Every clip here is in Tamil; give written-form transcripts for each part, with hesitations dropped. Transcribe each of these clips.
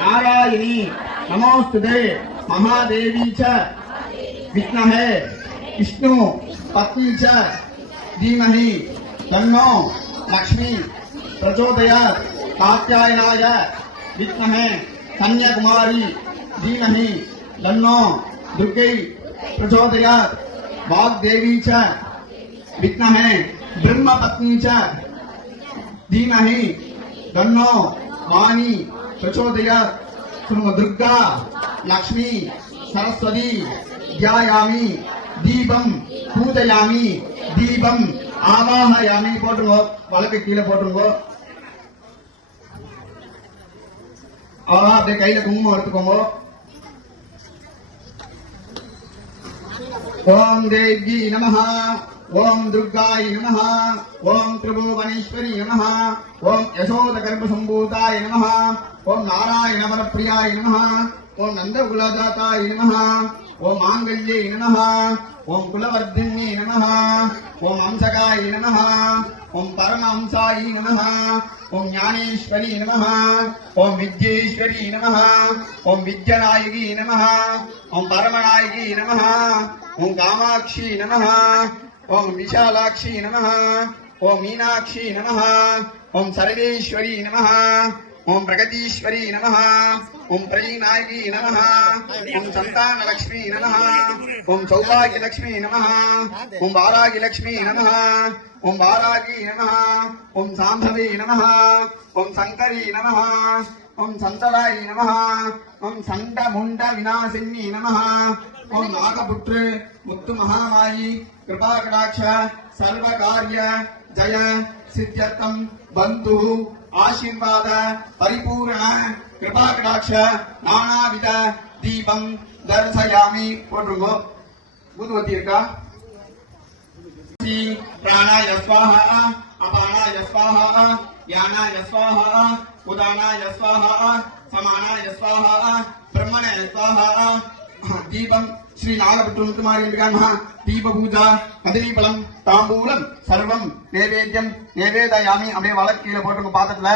नारायणी नमोस्तुते महादेवी च विद्महे विष्णु पत्नी च धीमहि तन्नो लक्ष्मी प्रचोदयात् कात्यायनाय विद्महे कन्याकुमारी धीमहि तन्नो दुर्गै प्रचोदयात् वाग्देवी च विद्महे ब्रह्मपत्नी च धीमहि तन्नो वाणी प्रचोदयात् दुर्गा लक्ष्मी सरस्वती ध्यायामि दीपम पूजयामि दीपम आवाहयामि போட்டுங்க வலக்கு கீழே போட்டுங்க அவ்வளோ அப்படியே கையில குங்குமம் எடுத்துக்கோங்க ஓம் தேவி நமஹ ஓம் துர்காய நமஹ ஓம் திரிபுவனேஸ்வரி நமஹ ஓம் யசோத கர்ப்ப சம்பூதாய நமஹ ஓம் நாராயண வரப்பிரியாய நமஹ ஓம் நந்தகுலதாதாய நமஹ ஓம் மாங்கல்யே நமஹ ஓம் குலவர்தினே நமஹ ஓம் அம்சகாய நமஹ ஓம் பரமஹம்சாய நமஹ ஓம் ஞானேஸ்வரி நமஹ ஓம் வித்யேஸ்வரி நமஹ ஓம் வித்யநாயகி நமஹ ஓம் பரமநாயகி நமஹ ஓம் காமாட்சி நமஹ ஓம் விஷாலாட்சி நமஹ ஓம் மீனாட்சி நமஹ ஓம் சர்வேஸ்வரி நமஹ ஓம் பிரகதீஸ்வரி நமஹ ஓம் பிரஜீநாயகி நமஹ ஓம் சந்தானலக்ஷ்மி நமஹ ஓம் சௌபாகியலக்ஷ்மி நமஹ ஓம் வாராகிலக்ஷ்மி நமஹ ஓம் வாராகி நமஹ ஓம் சாம்பவி நமஹ ஓம் சங்கரி நமஹ ஓம் சந்தராய நமஹ ஓம் சண்ட முண்ட விநாசினி நமஹ ஓம் நாகபுத்ரு முத்து மகாமாயி கிருபா கடாட்ச சர்வ காரிய ஜய சித்தியர்த்தம் பந்து ஆசீர்வாத பரிபூரண கிருபா கடாட்ச நானாவித தீபம் தர்சயாமி போட்டுருங்கோ ஊதுவத்தி இருக்கா प्राणाय स्वाहा अपानाय स्वाहा ज्ञानाय स्वाहा उदानाय स्वाहा समानाय स्वाहा ब्रह्मणे स्वाहा दीपम श्री नागपुत्रमुत्तुमारी दीप पूजा कदली फलम तांबूलम सर्वम नैवेद्यम नैवेदयामि அப்படியே வலக்கு கீழே போட்டுங்க பாத்திரத்துல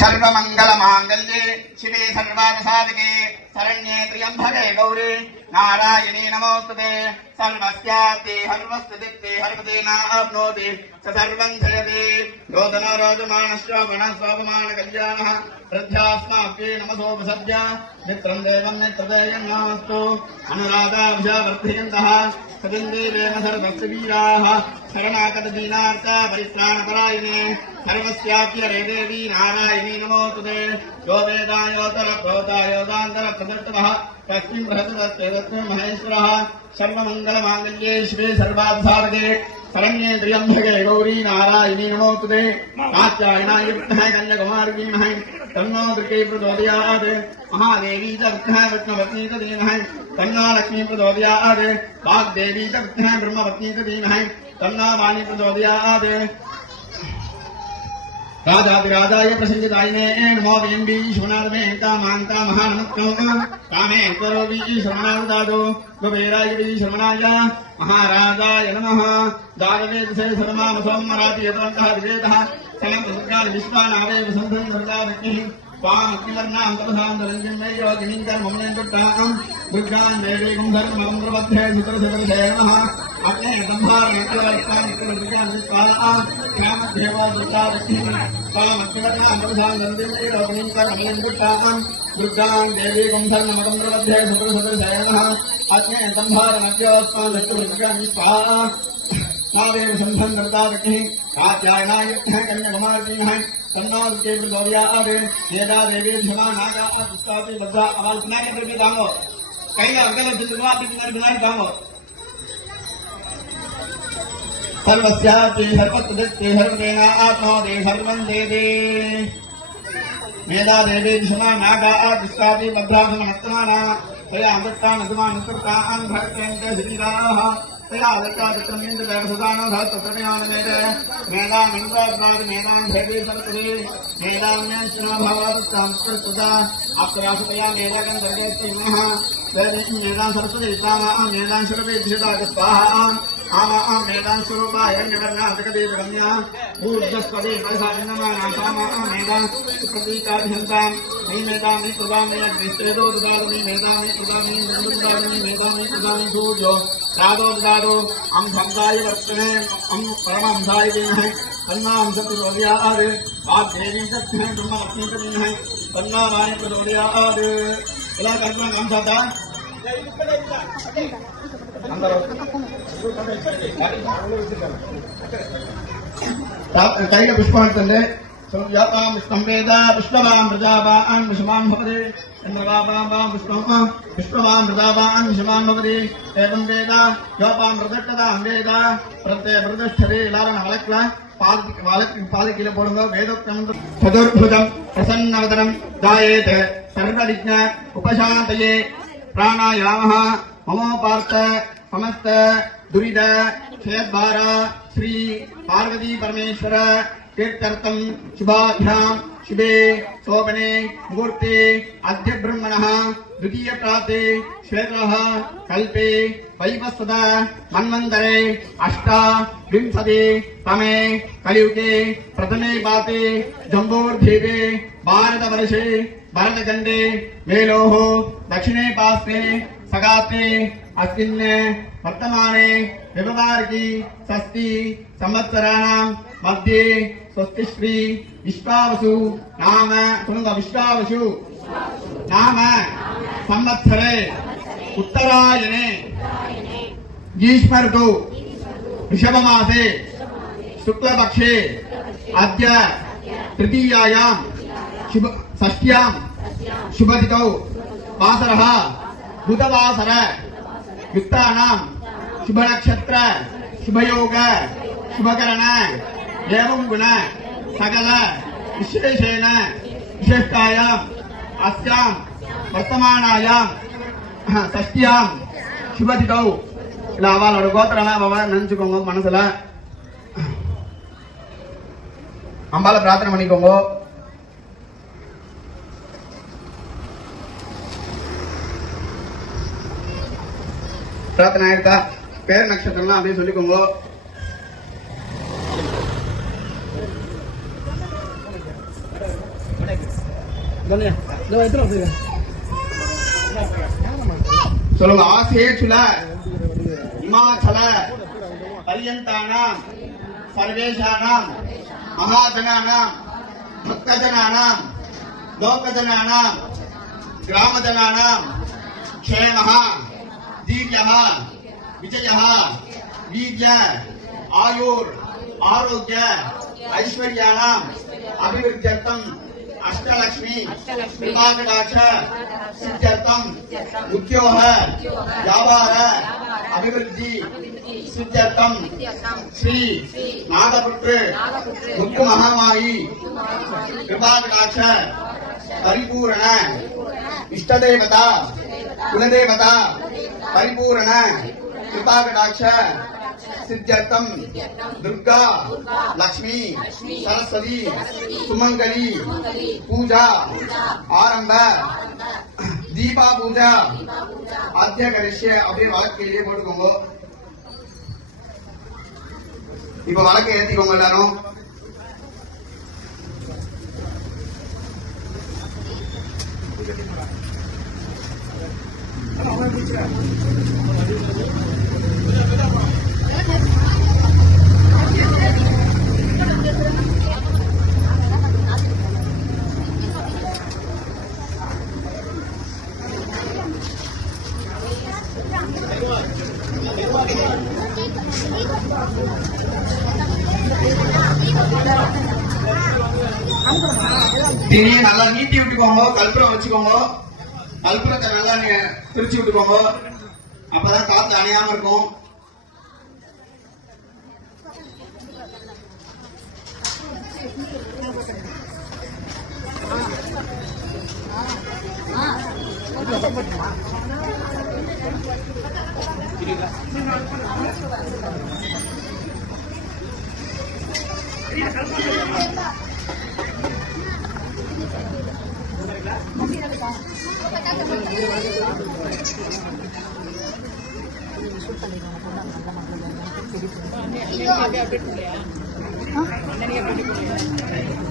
सर्वमंगल मांगल्ये शिवे सर्वार्थ साधके शरण्ये त्र्यंबके गौरी नारायणी नमोस्तुते सर्वस्यास्ति सर्वस्तिते हर्वते नाप्नोति स सर्वं जयते रोदन रोदमानश्च गुणस्वपमान कल्याणः वृद्धास्माभ्ये नमसोपसद्य मित्रं देवं मित्रदेयं नमस्तु अनुराधाभ्य वर्धयन्तः सदिन्देवेन सर्वस्य वीराः शरणागत दीनार्थ परित्राणपरायणे सर्वस्याप्यरे देवी नारायणी नमोस्तुते यो वेदायोतर प्रोतायोदान्तर प्रदत्तः तस्मिन् बृहस्पतिर्देवस्य महेश्वरः सर्वमङ्गलमाङ्गल्ये शिवे सर्वार्थसाधके शरण्ये त्र्यंबके गौरी नारायणी नमोस्तुते कात्यायनाय विद्महे कन्याकुमारी धीमहि तन्नो दुर्गे प्रचोदयात् महादेवी च विद्महे विष्णुपत्नी च धीमहि तन्नो लक्ष्मी प्रचोदयात् वाग्देवी च विद्महे ब्रह्मपत्नी च धीमहि तन्नो वाणी प्रचोदयात् राजाधिराजाय प्रसन्नतायिने नमो वेन्वी शोणादमे कामान्ता महानमस्कृतं कामे करोवि श्रवणावदादो कुबेराय श्रवणाय महाराजाय नमः दागवेदसे सर्वमामसोम मराठी यतवन्तः विवेदः सलं सुर्गान् विश्वानावे वसन्तं दुर्गावृत्तिः त्वाम् अग्निवर्णां तपसां दरञ्जन् मे योगिनीं ममनेन्दुट्टां दुर्गान् देवीं धर्मं प्रबध्ये चित्रशेखरसे नमः अग्ने दम्भारण्यत्वान् श्यामदेवो दुर्गावृत्तिः त्वाम् अग्निवर्णां तपसां दरञ्जन् मे योगिनीं ममनेन्दुट्टां दुर्गान् देवीं धर्मं प्रबध्ये चित्रशेखरसे नमः अग्ने दम्भारण्यत्वान् चित्रशेखरसे मादेव संधन दर्दावृत्तिः कात्यायनाय कन्याकुमारी तन्नो दुर्गे प्रचोदयात् वेदा देवी क्षमा नागा दुष्टाति बद्धा आवाज सुना के फिर भी दांगो कहीं अगले शुरुआत की तुम्हारी बिनाई दांगो सर्वस्याति सर्वतदत्ते सर्वदेना आत्मा दे सर्वं दे दे वेदा देवी क्षमा नागा दुष्टाति बद्धा समनत्माना तया अमृता नदमान उत्तरतान भक्तेन श्रीराः तया दत्तादित्रमिन्द्र देवसदानो सहस्रप्रयाणमेरे मेधामिन्द्राद्वाद मेधां भेदे सरपदे मेधाम्यश्नो भवादत्तां प्रस्तुता अप्रासतया मेधागन्धर्गेऽस्ति नमः वेदेषु मेधां सरस्वतीतामा मेधां शुरवेद्धिषदागस्वाहा आमा मेधां स्वरूपाय निवर्णाधिकदेवगम्या ऊर्जस्पदे परिसाधिनमानासामा मेधां प्रतीकाभिहन्तां मे मेधां मे प्रदा मे अग्निस्तेजो ददातु मे मेधां मे प्रदा मे नन्दुदातु मे मेधां मे प्रदा मे सूर्यो राधो ददातु अं भक्ताय वर्तने अं परमहंसाय देमहे तन्नां सत्यरोदयाद वाग्देवीं सत्यं ब्रह्मलक्ष्मीं प्रदीमहे तन्नामाय प्रचोदयाद ఇలా కర్మ కంసత తైల పుష్పాంతందే సంయాతాం పుష్పంవేద పుష్పవాన్ ప్రజావాన్ విషమాన్ భవతి చంద్రవాపాం పుష్పం పుష్పవాన్ ప్రజావాన్ విషమాన్ భవతి ఏవం వేద యోపాం ప్రదట్టతాం వేద ప్రత్యయ ప్రతిష్టతే లారణ వలక్ల பாதகீழ போடுங்க வேதோக்தம் சதுர்புஜம் பிரசன்னவதனம் தாயேத் சர்வவிஜ்ஞ உபசாந்தயே பிராணாயாமः மமோபார்த்த சமஸ்த துரித க்ஷயத்வார ஸ்ரீ பார்வதி பரமேஸ்வர तीर्थर्थं शुभाभ्यां शुभे शोभने मुहूर्ते अद्य ब्रह्मणः द्वितीय प्राते श्वेतः कल्पे वैवस्वत मन्वन्तरे अष्टाविंशति तमे कलियुगे प्रथमे पाते जम्बोर्द्वीपे भारतवर्षे भरतखण्डे मेलोः दक्षिणे पार्श्वे सगाते अस्मिन् वर्तमाने व्यवहारिकी षष्ठी संवत्सराणां मध्ये स्वस्ति श्री विश्वावसु नाम सुनंग विश्वावसु नाम संवत्सरे उत्तरायणे ग्रीष्म ऋतु ऋषभमासे शुक्लपक्षे अद्य तृतीयायां षष्ट्यां शुभतिथौ वासरः बुधवासर युक्तानां शुभनक्षत्र शुभयोग शुभकरण एवं गुण सकल विशेषेण विशिष्टायां अस्यां वर्तमानायां षष्ट्यां शुभतिथौ இல்ல அவளோட கோத்திரம் அவ நினைச்சுக்கோங்க மனசுல அம்பால பிரார்த்தனை பண்ணிக்கோங்க பிரார்த்தனை ஆயிருக்கா பேர் நட்சத்திரம்லாம் அப்படியே சொல்லிக்கோங்க சொல்லுங்க ஆசேச்சுல இமாச்சல பரியந்தானாம் சர்வேஷானாம் மகாஜனானாம் பக்தஜனானாம் லோகஜனானாம் கிராமஜனானாம் க்ஷேமः दीर्घः विजयः वीर्य आयुर् आरोग्य ऐश्वर्याणाम् अभिवृद्ध्यर्थम् अष्टलक्ष्मी कृपाकटाक्ष सिद्ध्यर्थम् उद्योग व्यापार अभिवृद्धि सिद्ध्यर्थम् श्री नागपुत्र मुख्य महामायी कृपाकटाक्ष परिपूर्ण इष्टदेवता कुलदेवता परिपूर्ण कृपाकटाक्ष सिद्ध्यर्थम दुर्गा लक्ष्मी सरस्वती सुमंगली पूजा आरंभ दीपा पूजा आद्य करिष्य अभी वழக்கு के लिए போட்டுக்கோங்க இப்போ வழக்கு ஏத்திக்கோங்க எல்லாரும் திணியை நல்லா நீட்டி விட்டுக்கோங்க கல்புரம் வச்சுக்கோங்க கல்புரத்தை நல்லா பிரிச்சு விட்டுக்கோங்க அப்பதான் காத்து அணையாம இருக்கும்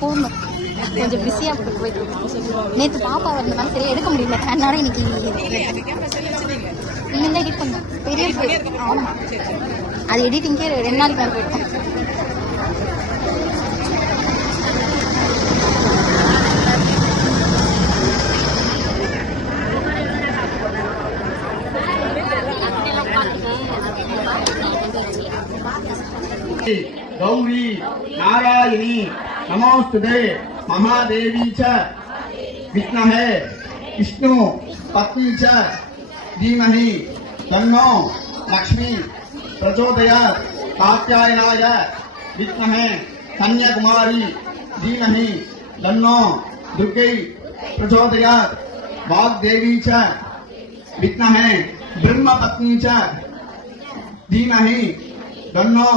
போகணும் கொஞ்சம் பிஸியாக போயிட்டு இருக்கோம். நேற்று பாப்பா வரதுனால சரியா எடுக்க முடியல. அதனால இன்னைக்கு இன்னும் எடிட் பண்ணோம். பெரிய ஆமாம், அது எடிட்டிங்கே 2 நாளைக்கு மேலே போயிருக்கோம். गौरी नारायणी नमोस्तुते महादेवी च विद्महे विष्णु पत्नी च धीमहि तन्नो लक्ष्मी प्रचोदयात् कात्यायनाय विद्महे कन्याकुमारी धीमहि तन्नो दुर्गै प्रचोदयात् वाग्देवी च विद्महे ब्रह्मपत्नी च धीमहि तन्नो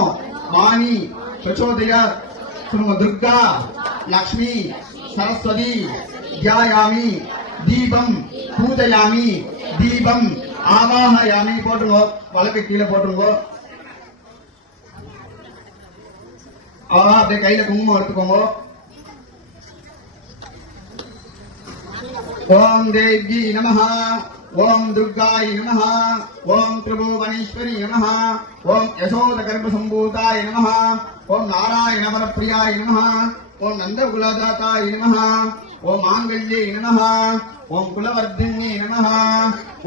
वाणी प्रचोदयात् दुर्गा लक्ष्मी सरस्वती ध्यायामि दीपम पूजयामि दीपम आवाहयामि போட்டுங்க. வலக்கு கீழே போட்டுங்க. அவ்வளோ அப்படியே கையில குங்குமம் எடுத்துக்கோங்க. ஓம் தேவி நமஹ, ஓம் துர்காய நமஹ, ஓம் திரிபுவனேஸ்வரி நமஹ, ஓம் யசோதகர்ப்பசம்பூதாய நமஹ, ஓம் நாராயண வரப்பிரியாய நமஹ, ஓம் நந்தகுலதாதாய நமஹ, ஓம் மாங்கல்யே நமஹ, ஓம் குலவர்தின்யே நமஹ,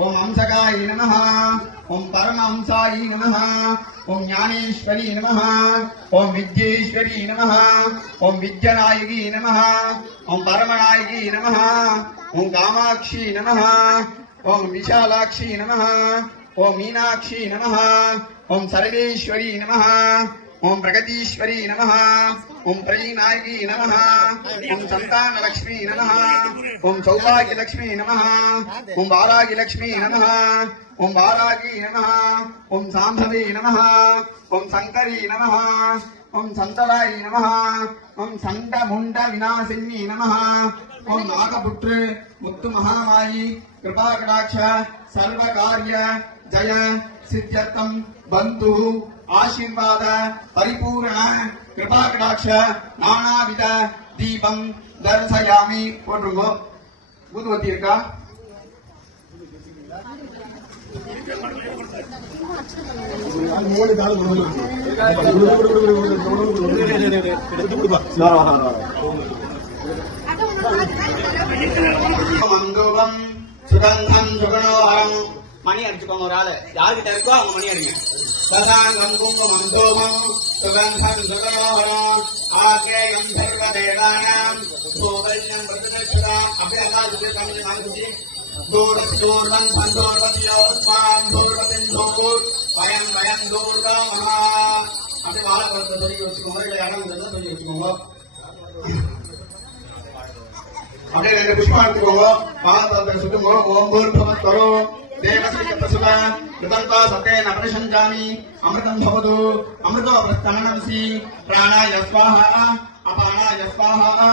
ஓம் அம்சகாய நமஹ, ஓம் பரமஹம்சாய நமஹ, ஓம் ஞானேஸ்வரி நமஹ, ஓம் வித்யேஸ்வரி நமஹ, ஓம் வித்யநாயகி நமஹ, ஓம் பரமநாயகி நமஹ, ஓம் காமாட்சி நமஹ, ஓம் விஷாலாட்சி நமஹ, ஓம் மீனாட்சி நமஹ, ஓம் சர்வேஸ்வரி நமஹ, ஓம் பிரகதீஸ்வரி நமஹ, ஓம் பிரஜீநாயகி நமஹ, ஓம் சந்தானலக்ஷ்மி நமஹ, ஓம் சௌபாகியலக்ஷ்மி நமஹ, ஓம் வாராகிலக்ஷ்மி நமஹ, ஓம் வாராகி நமஹ, ஓம் சாம்பவே நமஹ, ஓம் சங்கரி நமஹ, ஓம் சந்தராய நமஹ, ஓம் சண்ட முண்ட விநாசினி நமஹ, ஓம் நாகபுத்ரு முத்து மகாமாயி कृपा कटाक्ष सर्व कार्य जय सिद्ध्यर्थम बंधु आशीर्वाद परिपूर्ण कृपा कटाक्ष नानाविध दीपम दर्शयामि போட்டுருங்க. ஊதுவத்தி இருக்கா? மந்தோபம் சுகந்தம் சுகனோஹரம். மணி அடிச்சுக்கோங்க. ஒரு ஆளு யாருக்கிட்ட இருக்கோ அவங்க மணி அடிங்க. சதாங்கம் குங்குமம் தூபம் சுகந்தம் சுகனோஹரம் ஆகேயம் சர்வ தேவானாம் சோபரியம் பிரதிஷ்டாம். அப்படியே அல்லாஹ்வுக்கு தமிழ் நாமத்தி தூர்தம் சந்தோர்வதியோஸ்மான் தூர்வதின் தூர் வயம் வயம் தூர்தா மகா. அப்படியே வாழை சொல்லி வச்சுக்கோங்க. இல்லை இடம் சொல்லி வச்சுக்கோங்க. அப்படியே 2 புஷ்பம் எடுத்துக்கோங்க. பாதத்தை சுட்டுங்க. ஓம் பூர்பவத்வரோ தேவஸ்ய பிரசுத கிருதந்தா சத்தேன பிரசஞ்சாமி அமிர்தம் பவது அமிர்தோ பிரஸ்தானம்சி பிராணாய ஸ்வாஹா அபானாய ஸ்வாஹா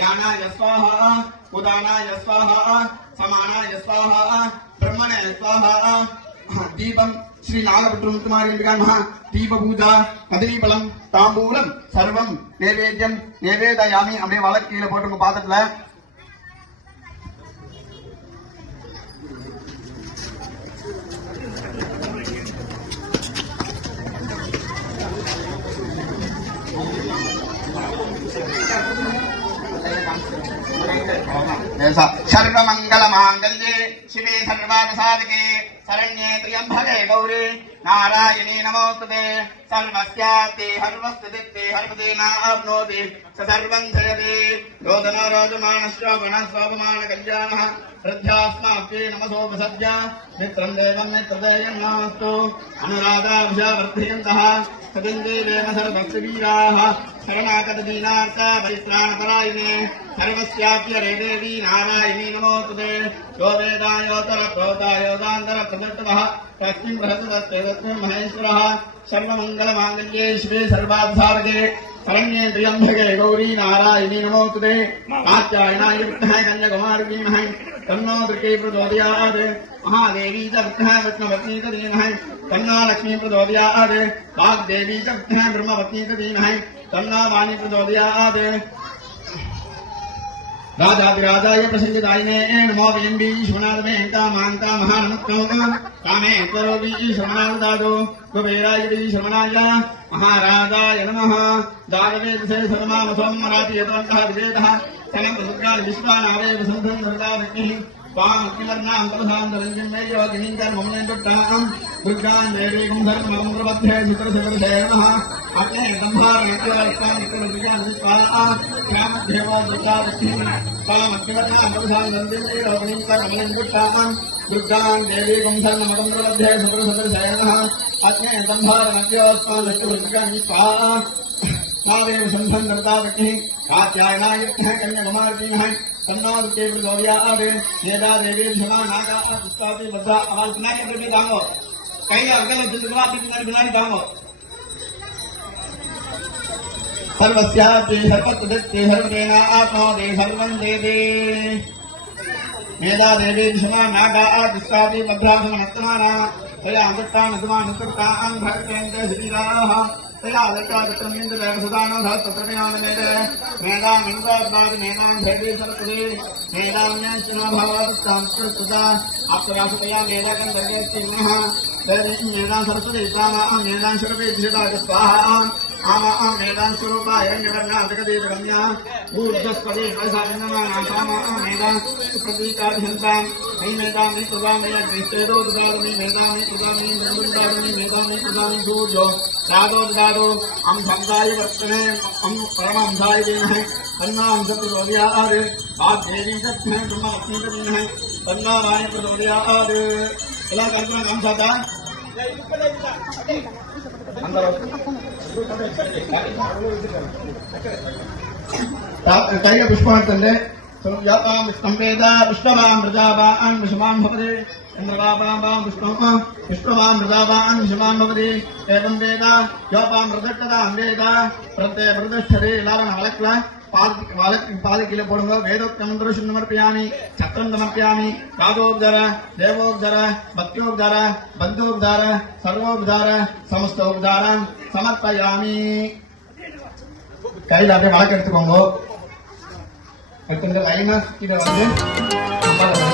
யானாய ஸ்வாஹா உதானாய ஸ்வாஹா சமானாய ஸ்வாஹா பிரம்மணாய ஸ்வாஹா. தீபம் ஸ்ரீ நாகபுத்ரமுத்துமாரி மகா தீப பூஜா கதிரீபலம் தாம்பூலம் சர்வம் நைவேத்தியம் நைவேதயாமி. அப்படியே வழக்கு கீழே போட்டுங்க பாத்திரத்துல. सर्वमंगल मांगल्ये शिवे सर्वार्थ साधके शरण्ये त्र्यंबके गौरी नारायणी नमोस्तुते. सर्वस्यास्ति हर्वस्तुते हर्वते नाप्नोति सर्वं जयते. रोदनो रोदमानश्च गुणस्वपमान कल्याणः श्रद्धास्माप्ये नमसोपसद्य मित्रं देवं मित्रदेयं नमस्तु. अनुराधाभिषा वर्धयन्तः सदिन्दे वेम सर्वभक्तवीराः शरणागतदीनार्थ परित्राणपरायणे सर्वस्याप्यरे देवी नारायणी नमोस्तुते यो वेदायोतर प्रोतायोदान्तर प्रदत्तः तस्मिन् बृहस्पतस्ते तस्मिन् महेश्वरः सर्वमङ्गलमाङ्गल्ये शिवे सर्वार्थसाधके शरण्ये त्र्यम्बके गौरी नारायणी नमोस्तुते कात्यायनाय विद्महे कन्याकुमारी धीमहि तन्नो दुर्गे प्रचोदयात् महादेवी च विद्महे विष्णुपत्नी च धीमहि तन्नो लक्ष्मी प्रचोदयात् वाग्देवी च विद्महे ब्रह्मपत्नी च धीमहि तन्नो वाणी प्रचोदयात् राजाधिराजाय प्रसन्नदायिने नमो वयम्बी श्रवणादमेता मान्ता महानमक्कं कामे करोमि श्रवणादादो कुबेराय श्रवणाय महाराजाय नमः दागवेदसे सर्वमामसं मराठी यतवन्तः विजेतः सनं सुग्राल विश्वानावे वसन्तं नरदावग्निः पां किमर्नां तपसां दरञ्जं मे योगिनीं कर्मं दुट्टां दुर्गां देवीं धर्मं प्रबध्ये चित्रशेखरसे नमः अपने दम्भारण्यत्यास्तां नित्यविजयां विश्वाः श्यामदेवो दुर्गावग्निः पां किमर्नां तपसां दरञ्जं मे योगिनीं कर्मं दुट्टां दुर्गां देवीं धर्मं प्रबध्ये चित्रशेखरसे नमः अपने दम्भारण्यत्यास्तां नित्यविजयां विश्वाः मावेव संधं नरदावग्निः कात्यायनाय कन्याकुमारी कन्नादुर्गे प्रचोदयात् वेदा देवी क्षमा नागा पुष्पाति बद्धा आवाज सुना के बेटे गाओ कहीं अगल जिंदगी बिनारी गाओ सर्वस्यापि सर्वतदत्ते सर्वेण आत्मा दे सर्वं देदे वेदा देवी क्षमा नागा पुष्पाति बद्धा समनत्तमाना तया अमृतान् सुमानुकृतान् भक्तेन्द्र श्रीराः तया लक्ष्मीन्द्र सदान सहस्रप्रज्ञानमेद मेधामिन्द्राद्वाद मेधां भेदे सरपदे मेधान्यश्चनाभावात्तांस्कृता अप्सरासुतया मेधाकन्दर्गेत्तिन्नः मेधां सरस्वती सामा मेधां शुरवेद्यता स्वाहा आमा मेधां स्वरूपा हिरण्यवर्णाधिकदेवगम्या ऊर्जस्पदे प्रसादिनमाना सामा मेधां सुप्रतीकाभिहन्तां मयि मेधामि प्रदामय दृष्टेदो ददामि मेधामि प्रदामि निर्वृन्दामि मेधामि प्रदामि सूर्यो राधो ददादो अं भक्ताय वर्तने अं परमहंसाय देमहे तन्नां प्रचोदयात् वाग्देवी च ब्रह्मपत्नी च धीमहि तन्नो वाणी प्रचोदयात् ఎలా కల్పన కంసాత కైల పుష్పాంతండే యాతాం విష్ణంవేద విష్ణవాం ప్రజావాన్ విషమాన్ భవదే ఇంద్రవాపాం విష్ణవాం ప్రజావాన్ విషమాన్ భవదే ఏవం వేద యోపాం ప్రదట్టదాం వేద ప్రత్యయ ప్రతిష్ఠతే లాలన వలక్ల पादकीले पोड़ूंगा वेदोक्तमंत्र समर्पयामि छत्रं समर्पयामि राजोपचार देवोपचार भक्त्योपचार बंधुपचार सर्वोपचार समस्तोपचार समर्पयामि கையில அப்படியே வழக்கு எடுத்துக்கோங்க லைனா சுத்திட்டு வந்து